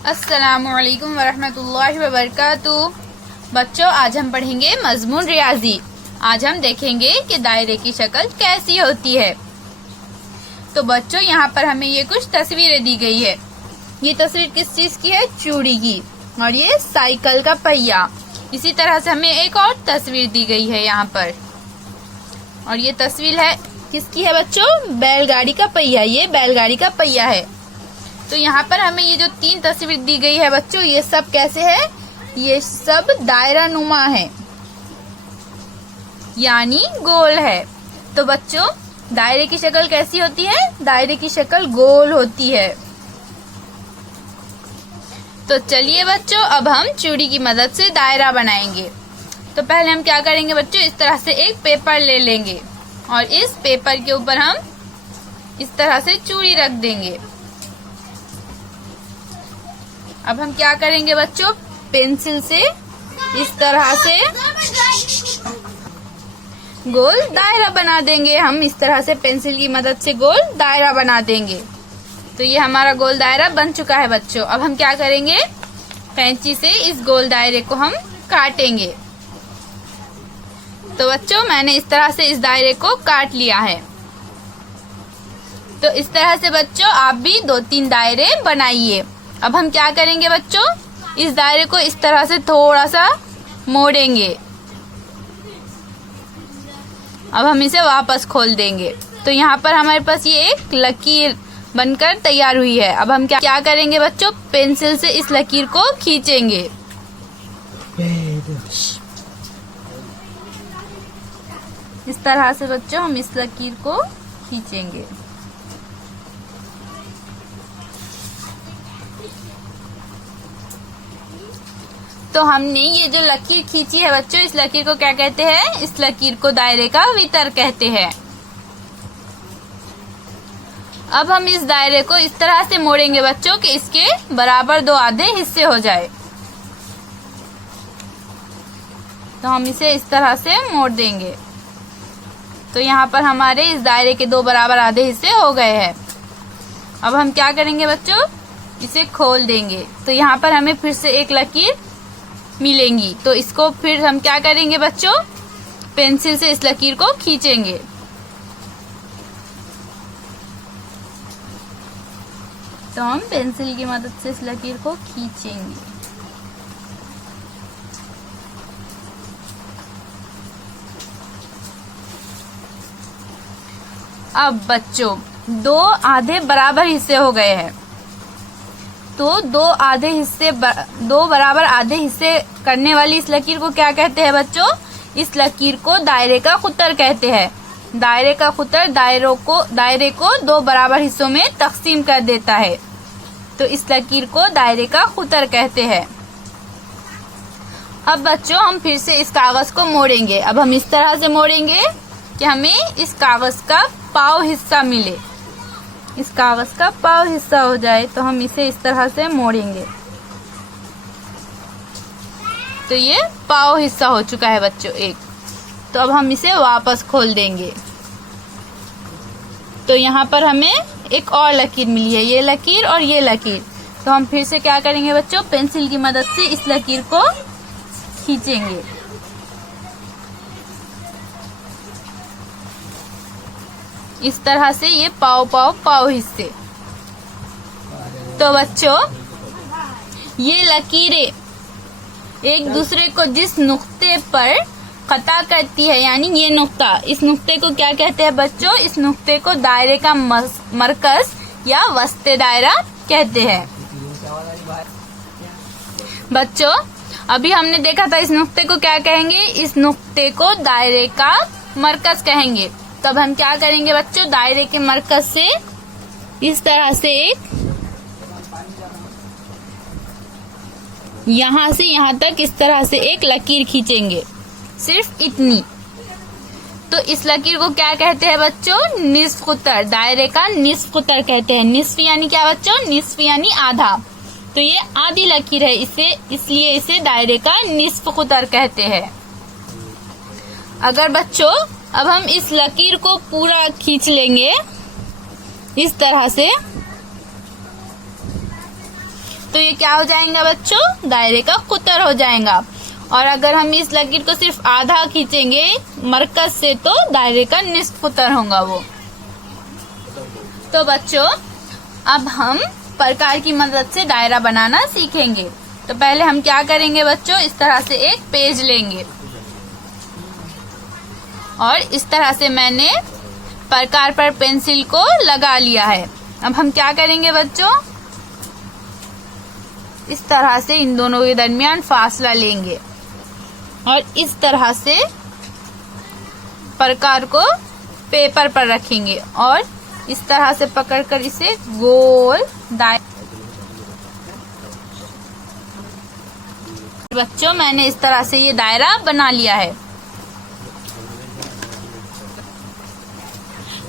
अस्सलामुअलैकुम वरहमतुल्लाहि वबरकातुहू। बच्चों, आज हम पढ़ेंगे मजमून रियाजी। आज हम देखेंगे कि दायरे की शक्ल कैसी होती है। तो बच्चों, यहाँ पर हमें ये कुछ तस्वीरें दी गई है। ये तस्वीर किस चीज की है? चूड़ी की। और ये साइकिल का पहिया। इसी तरह से हमें एक और तस्वीर दी गई है यहाँ पर। और ये तस्वीर है किसकी है बच्चों? बैलगाड़ी का पहिया। ये बैलगाड़ी का पहिया है। तो यहाँ पर हमें ये जो 3 तस्वीर दी गई है बच्चों, ये सब कैसे है? ये सब दायरा नुमा है, यानी गोल है। तो बच्चों, दायरे की शक्ल कैसी होती है? दायरे की शक्ल गोल होती है। तो चलिए बच्चों, अब हम चूड़ी की मदद से दायरा बनाएंगे। तो पहले हम क्या करेंगे बच्चों, इस तरह से एक पेपर ले लेंगे और इस पेपर के ऊपर हम इस तरह से चूड़ी रख देंगे। अब हम क्या करेंगे बच्चों, पेंसिल से इस तरह से गोल दायरा बना देंगे। हम इस तरह से पेंसिल की मदद से गोल दायरा बना देंगे। तो ये हमारा गोल दायरा बन चुका है बच्चों। अब हम क्या करेंगे, कैंची से इस गोल दायरे को हम काटेंगे। तो बच्चों, मैंने इस तरह से इस दायरे को काट लिया है। तो इस तरह से बच्चों आप भी 2-3 दायरे बनाइए। अब हम क्या करेंगे बच्चों, इस दायरे को इस तरह से थोड़ा सा मोड़ेंगे। अब हम इसे वापस खोल देंगे। तो यहाँ पर हमारे पास ये एक लकीर बनकर तैयार हुई है। अब हम क्या करेंगे बच्चों, पेंसिल से इस लकीर को खींचेंगे। इस तरह से बच्चों हम इस लकीर को खींचेंगे। तो हमने ये जो लकीर खींची है बच्चों, इस लकीर को क्या कहते हैं? इस लकीर को दायरे का वितर कहते हैं। अब हम इस दायरे को इस तरह से मोड़ेंगे बच्चों कि इसके बराबर 2 आधे हिस्से हो जाए। तो हम इसे इस तरह से मोड़ देंगे। तो यहाँ पर हमारे इस दायरे के 2 बराबर आधे हिस्से हो गए हैं। अब हम क्या करेंगे बच्चों, इसे खोल देंगे। तो यहाँ पर हमें फिर से एक लकीर मिलेंगी। तो इसको फिर हम क्या करेंगे बच्चों, पेंसिल से इस लकीर को खींचेंगे। तो हम पेंसिल की मदद से इस लकीर को खींचेंगे। अब बच्चों 2 आधे बराबर हिस्से हो गए हैं। तो 2 बराबर आधे हिस्से करने वाली इस लकीर को क्या कहते हैं बच्चों? इस लकीर को दायरे का खुतर कहते हैं। दायरे का खुतर दायरे को 2 बराबर हिस्सों में तकसीम कर देता है। तो इस लकीर को दायरे का खुतर कहते हैं। अब बच्चों हम फिर से इस कागज को मोड़ेंगे। अब हम इस तरह से मोड़ेंगे कि हमें इस कागज का पाव हिस्सा मिले। इस कागज का पाव हिस्सा हो जाए। तो हम इसे इस तरह से मोड़ेंगे। तो ये पाव हिस्सा हो चुका है बच्चों एक। तो अब हम इसे वापस खोल देंगे। तो यहाँ पर हमें एक और लकीर मिली है, ये लकीर और ये लकीर। तो हम फिर से क्या करेंगे बच्चों, पेंसिल की मदद से इस लकीर को खींचेंगे। इस तरह से ये पाव हिस्से। तो बच्चों, ये लकीरें एक दूसरे को जिस नुक्ते पर कता करती है, यानी ये नुक्ता, इस नुक्ते को क्या कहते हैं बच्चों? इस नुक्ते को दायरे का मरकज या वस्ते दायरा कहते हैं। बच्चों, अभी हमने देखा था इस नुक्ते को क्या कहेंगे? इस नुक्ते को दायरे का मरकज कहेंगे। तब हम क्या करेंगे बच्चों, दायरे के मरकज से इस तरह से यहाँ से यहाँ तक इस तरह से एक लकीर खींचेंगे, सिर्फ इतनी। तो इस लकीर को क्या कहते हैं बच्चों? निस्फ कुतर। दायरे का निस्फ कुतर कहते हैं। निस्फ यानी क्या बच्चों? निस्फ यानी आधा। तो ये आधी लकीर है, इसलिए इसे दायरे का निस्फ कुतर कहते हैं। अगर बच्चों अब हम इस लकीर को पूरा खींच लेंगे इस तरह से, तो ये क्या हो जाएगा बच्चों, दायरे का कुतर हो जाएगा। और अगर हम इस लकीर को सिर्फ आधा खींचेंगे मरकज से तो दायरे का निस्फ कुतर होगा वो। तो बच्चों अब हम प्रकार की मदद से दायरा बनाना सीखेंगे। तो पहले हम क्या करेंगे बच्चों, इस तरह से एक पेज लेंगे और इस तरह से मैंने प्रकार पर पेंसिल को लगा लिया है। अब हम क्या करेंगे बच्चों, इस तरह से इन दोनों के दरमियान फासला लेंगे और इस तरह से प्रकार को पेपर पर रखेंगे और इस तरह से पकड़कर इसे गोल बच्चों मैंने इस तरह से ये दायरा बना लिया है।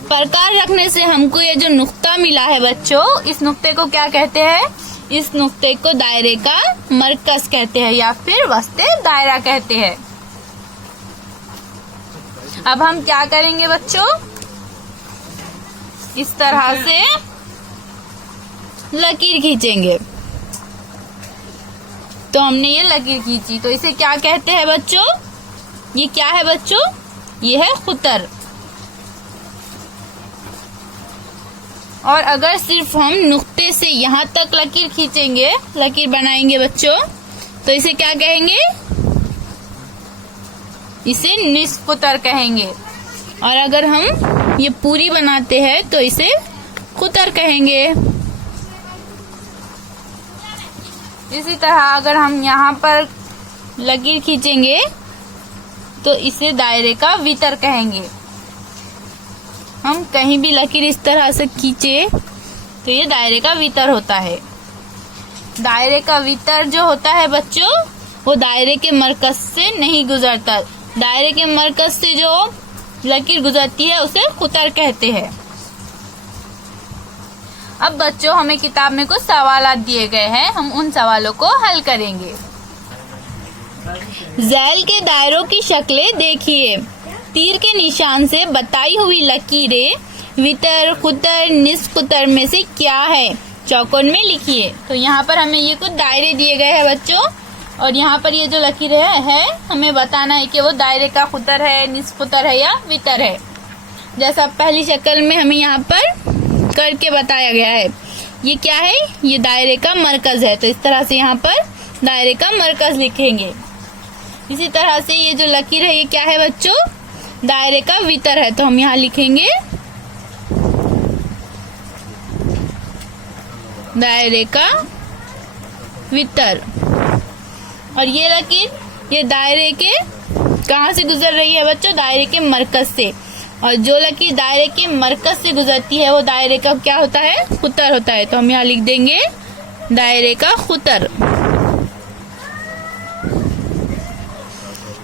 प्रकार रखने से हमको ये जो नुक्ता मिला है बच्चों, इस नुक्ते को क्या कहते हैं, इस नुक्ते को दायरे का मरकज कहते हैं या फिर वस्ते दायरा कहते हैं। अब हम क्या करेंगे बच्चों, इस तरह से लकीर खींचेंगे। तो हमने ये लकीर खींची तो इसे क्या कहते हैं बच्चों, ये क्या है बच्चों, ये है कुतर। और अगर सिर्फ हम नुक्ते से यहाँ तक लकीर खींचेंगे, लकीर बनाएंगे बच्चों, तो इसे क्या कहेंगे, इसे निस्फ कुतर कहेंगे। और अगर हम ये पूरी बनाते हैं तो इसे कुतर कहेंगे। इसी तरह अगर हम यहाँ पर लकीर खींचेंगे तो इसे दायरे का वितर कहेंगे। हम कहीं भी लकीर इस तरह से खींचे तो ये दायरे का वितर होता है। दायरे का वितर जो होता है बच्चों, वो दायरे के मरकज से नहीं गुजरता। दायरे के मरकज से जो लकीर गुजरती है उसे कुतर कहते हैं। अब बच्चों हमें किताब में कुछ सवाल दिए गए हैं, हम उन सवालों को हल करेंगे। झैल के दायरों की शक्लें देखिए। तीर के निशान से बताई हुई लकीरें वितर, कुतर, निस्फ कुतर में से क्या है, चौकोन में लिखिए। तो यहाँ पर हमें ये कुछ दायरे दिए गए हैं बच्चों और यहाँ पर ये जो लकीर है हमें बताना है कि वो दायरे का कुतर है, निस्फ कुतर है या वितर है। जैसा पहली शक्ल में हमें यहाँ पर करके बताया गया है। ये क्या है, ये दायरे का मरकज है। तो इस तरह से यहाँ पर दायरे का मरकज लिखेंगे। इसी तरह से ये जो लकीर है ये क्या है बच्चों, दायरे का वितर है। तो हम यहाँ लिखेंगे दायरे का वितर। और ये लकीर ये दायरे के कहाँ से गुजर रही है बच्चों, दायरे के मरकज से। और जो लकीर दायरे के मरकज से गुजरती है वो दायरे का क्या होता है, कुतर होता है। तो हम यहाँ लिख देंगे दायरे का कुतर।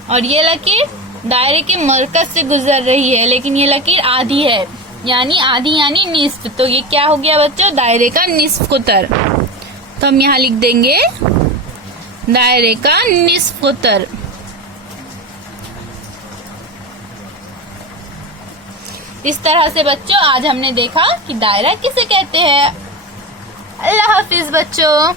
और ये लकीर दायरे के मरकज से गुजर रही है लेकिन ये लकीर आधी है, यानी आधी यानी निस्फ। तो ये क्या हो गया बच्चों, दायरे का निस्फ कुतर। तो हम यहाँ लिख देंगे दायरे का निस्फ कुतर। इस तरह से बच्चों आज हमने देखा कि दायरा किसे कहते हैं। अल्लाह हाफिज बच्चों।